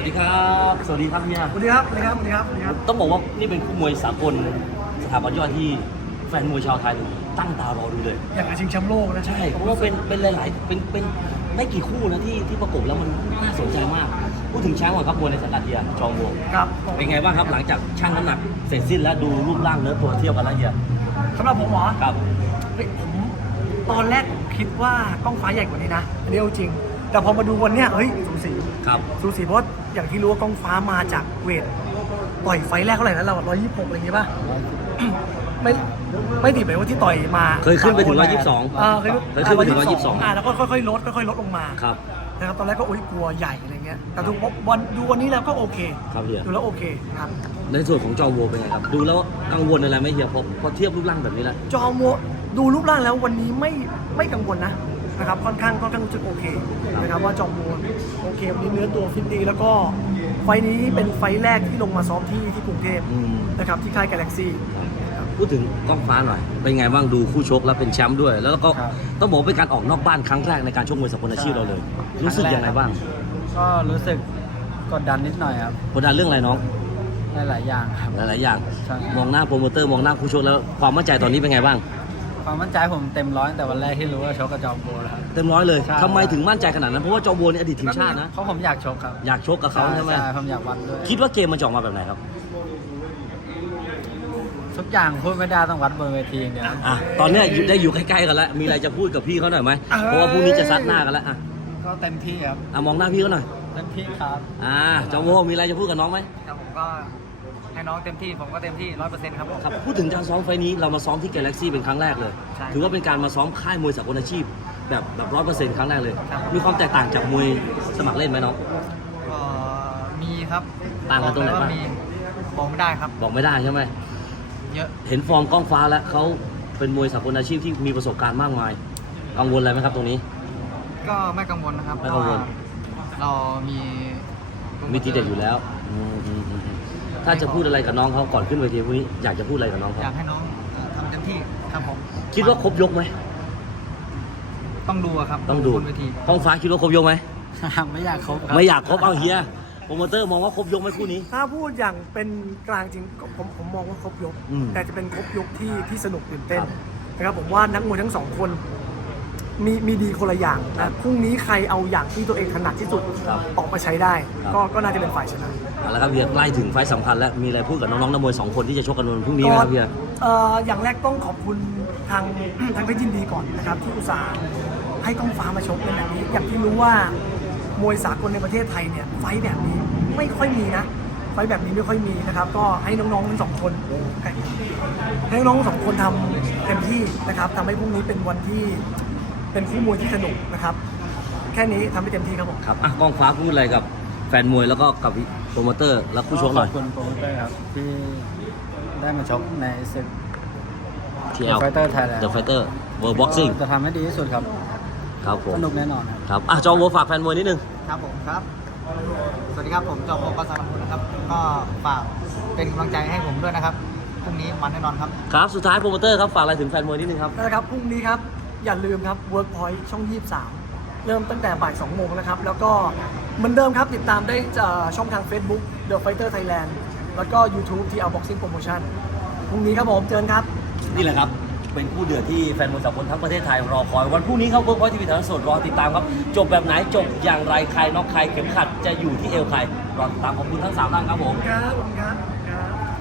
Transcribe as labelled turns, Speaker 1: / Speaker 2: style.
Speaker 1: วัสดีครับสวัสดีครับเฮีย
Speaker 2: สวัสดีครับสวัสดีครับสวัสดีครับสวัสดีครับ
Speaker 1: ต้องบอกว่านี่เป็นคู่มวยสากลสถาบันยอดที่แฟนมวยชาวไทยตั้งตารอดูเลย
Speaker 2: อย่างกับชิงแชมป์โลกนะ
Speaker 1: ใช่เพราะว่าเป็นหลายๆเป็นไม่กี่คู่นะที่ประกบแล้วมันน่าสนใจมากพูดถึงแชมป์ก่อนครับมวยในสังกัดเฮียจอมโว
Speaker 2: ครับ
Speaker 1: เป็นไงบ้างครับหลังจากชั่งน้ำหนักเสร็จสิ้นแล้วดูรูปร่างเนื้อตัวเทียบกันแล้วเฮีย
Speaker 2: สำหรับผมเหรอ
Speaker 1: ครับ
Speaker 2: เฮ้ยผมตอนแรกผมคิดว่ากล้องฟ้าใหญ่กว่านี้นะอันนี้เอาจริง แต่พอมาดูวันเนี้ยเฮ้ยสูสี
Speaker 1: ครับ
Speaker 2: สูสีเพราะอย่างที่รู้ว่ากล้องฟ้ามาจากเวทต่อยไฟล์แรกเท่าไหร่นะเรา126อะไรอย่างงี้ป่ะ ไม่ติดเลยว่าที่ต่อยมา
Speaker 1: เคยขึ้นไปถึง122
Speaker 2: เคย
Speaker 1: เคยขึ้นไปถึง122
Speaker 2: แล้วก็ค่อยๆลดลงมา
Speaker 1: ครับ
Speaker 2: นะครับตอนแรกก็โอ๊ยกลัวใหญ่อะไรเงี้ยแต่ดูวันนี้แล้วก็โอเค
Speaker 1: ครับเฮีย
Speaker 2: ดูแล้วโอเคครับ
Speaker 1: ในส่วนของจอมโวเป็นไงครับดูแล้วกังวลอะไรไหมเฮียพอเทียบรูปร่างแบบนี้แล้ว
Speaker 2: จอมโวดูรูปร่างแล้ววันนี้ไม่กังวลนะครับค่อนข้างรู้สึกโอเคนะครับว่าจอมโวโอเควันนี้เนื้อตัวฟิตดีแล้วก็ไฟล์นี้เป็นไฟล์แรกที่ลงมาซ้อมที่กรุงเทพนะครับที่ค่ายกาแล็กซี่
Speaker 1: พูดถึงกล้องฟ้าหน่อย เป็นไงบ้างดูคู่ชกแล้วเป็นแชมป์ด้วย แล้วก็ต้องบอกว่าเป็นการออกนอกบ้านครั้งแรกในการชกมวยสากลอาชีพเราเลย รู้สึกยังไงบ้าง
Speaker 3: ก็รู้สึกกดดันนิดหน่อยครับ
Speaker 1: กดดันเรื่องอะไรน้อง
Speaker 3: หลายๆอย่างครับ
Speaker 1: หลายๆอย่าง
Speaker 3: ใช่
Speaker 1: มองหน้าโปรโมเตอร์มองหน้าคู่ชกแล้วความมั่นใจตอนนี้เป็นไงบ้าง
Speaker 3: ความมั่นใจผมเต็มร้อยตั้งแต่วันแรกที่รู้ว่าชกกับจอมโบแล้วครับ
Speaker 1: เต็มร้อยเลย
Speaker 3: ใช่
Speaker 1: ทำไมถึงมั่นใจขนาดนั้นเพราะว่าจอมโบนี่อดีตทีมชาตินะ
Speaker 3: เพราะผมอยากชกครับ
Speaker 1: อยากชกกับเขาใช่ไหม
Speaker 3: ผมอยากวัดด้วย
Speaker 1: คิดว่าเกมมันจะออกมาแบบไหนครับ
Speaker 3: ทุกอย่างพูดไม่ได้ต้องวัดบนเวทีอย่างเดียว
Speaker 1: อ่ะตอนเนี้ยได้อยู่ใกล้ๆกันแล้วมีอะไรจะพูดกับพี่เขาหน่อยไหมเพราะว่าพรุ่งนี้จะซัดหน้ากันแล้วอ่ะ
Speaker 3: ก็เต็มที่ครับ
Speaker 1: มองหน้าพี่เขาหน่อย
Speaker 3: เต็มที่ครับ
Speaker 1: จอมโบมีอะไรจะพูดกับน้องไหม
Speaker 3: ครับผมก็ให้น้องเต็มที่ผมก็เต็มที่100%ครับผม
Speaker 1: ครับพูดถึงการซ้อมไฟล์นี้เรามาซ้อมที่ Galaxy เป็นครั้งแรกเลย
Speaker 3: ใช่
Speaker 1: ถือว่าเป็นการมาซ้อมค่ายมวยสากลอาชีพแบบ100%ครั้งแรกเลย
Speaker 3: ครับ
Speaker 1: มีความแตกต่างจากมวยสมัครเล่นไหมน้อง
Speaker 3: ก็มีครับ
Speaker 1: ต่างกันตรงไหนบ้าง
Speaker 3: บอกไม่ได้ครับ
Speaker 1: บอกไม่ได้ใช่ไหม
Speaker 3: เยอะ
Speaker 1: เห็นฟอร์มกล้องฟ้าแล้วเขาเป็นมวยสากลอาชีพที่มีประสบการณ์มากมาย กังวลอะไรไหมครับตรงนี้
Speaker 3: ก็ไม่กังวลนะครับ
Speaker 1: ไม่กังวล
Speaker 3: เรามี
Speaker 1: มีทีเด็ดอยู่แล้วถ้าจะพูดอะไรกับน้องเขาก่อนขึ้นเวทีพรุ่งนี้อยากจะพูดอะไรกับน้องเขา
Speaker 3: อยากให้น้องทำเต็มที่ครับผม
Speaker 1: คิดว่าครบยกไหม
Speaker 3: ต้องดูอะครับ
Speaker 1: ต้องดู
Speaker 3: บนเวที
Speaker 1: กล้องฟ้าคิดว่าครบยกไหม
Speaker 3: ไม่อยากครบครับ
Speaker 1: ไม่อยากครบเอาเฮียโปรโมเตอร์มองว่าครบยกไหมคู่นี้
Speaker 2: ถ้าพูดอย่างเป็นกลางจริงผมมองว่าครบยก
Speaker 1: อืม
Speaker 2: แต่จะเป็นครบยกที่สนุกตื่นเต้น
Speaker 1: ครับ
Speaker 2: นะครับผมว่านักมวยทั้งสองคนมีดีคนละอย่างแต่พรุ่งนี้ใครเอาอย่างที่ตัวเองถนัดที่สุด
Speaker 1: ครับ
Speaker 2: ออกมาใช้ได้
Speaker 1: ครับ
Speaker 2: ก็น่าจะเป็นฝ่ายชนะ
Speaker 1: เอาละครับเฮียใกล้ถึงไฟล์สำคัญแล้วมีอะไรพูดกับน้องๆนักมวย2 คนที่จะชกกันวันพรุ่งนี้ไหมครับเฮีย
Speaker 2: อย่างแรกต้องขอบคุณทาง ทางเพชรยินดีก่อนนะครับที่อุตส่าห์ให้กล้องฟ้ามาชกในแบบนี้ อย่างที่รู้ว่ามวยสากลในประเทศไทยเนี่ยไฟท์แบบนี้ไม่ค่อยมีนะไฟท์แบบนี้ไม่ค่อยมีนะครับ ก็ให้น้องๆทั้งสองคนให้น้องๆทั้งสองคนทำเต็มที่นะครับทำให้พรุ่งนี้เป็นวันที่เป็นคู่มวยที่สนุกนะครับ แค่นี้ทำให้เต็มที่ครับผม
Speaker 1: ครับอ่ะกล้องฟ้าพูดอะไรกับแฟนมวยแล้วก็กับโปรโมเตอร์และคู่ชกหน่อย
Speaker 3: ขอบคุณโปรโมเตอร์ครับที่ได้มาชกในศึก
Speaker 1: TL
Speaker 3: The Fighter Thailand
Speaker 1: The Fighter World Boxing
Speaker 3: จะทำให้ดีที่สุดครับ
Speaker 1: ครับผม
Speaker 3: สนุกแน่นอนครับ
Speaker 1: ครับอ่ะจอมโวฝากแฟนมวยนิดนึง
Speaker 3: ครับผมครับ สวัสดีครับผมจอมพลปัสสารพุนะครับ ก็ฝากเป็นกำลังใจให้ผมด้วยนะครับพรุ่งนี้มันแน่นอนครับ
Speaker 1: ครับสุดท้ายโปรโมเตอร์ครับฝากอะไรถึงแฟนมวยนิดนึงครับ
Speaker 2: นะครับพรุ่งนี้ครับอย่าลืมครับ Workpoint ช่อง 23 เริ่มตั้งแต่บ่าย2 โมงนะครับ แล้วก็เหมือนเดิมครับติดตามได้ช่องทาง Facebook The Fighter Thailand แล้วก็ YouTube TL Boxing Promotion พรุ่งนี้ครับผมเจอกันครับ
Speaker 1: นี่แหละครับ เป็นคู่เดือดที่แฟนมวยสากลทั้งประเทศไทยรอคอย วันพรุ่งนี้ครับเวิร์กพอยท์ทีวีถ่ายทอดสดรอติดตามครับ จบแบบไหนจบอย่างไรใครน็อกใครเข็มขัดจะอยู่ที่เอวใครรอติดตามขอบคุณทั้ง3ท่านครับผม
Speaker 2: ครับผมครับ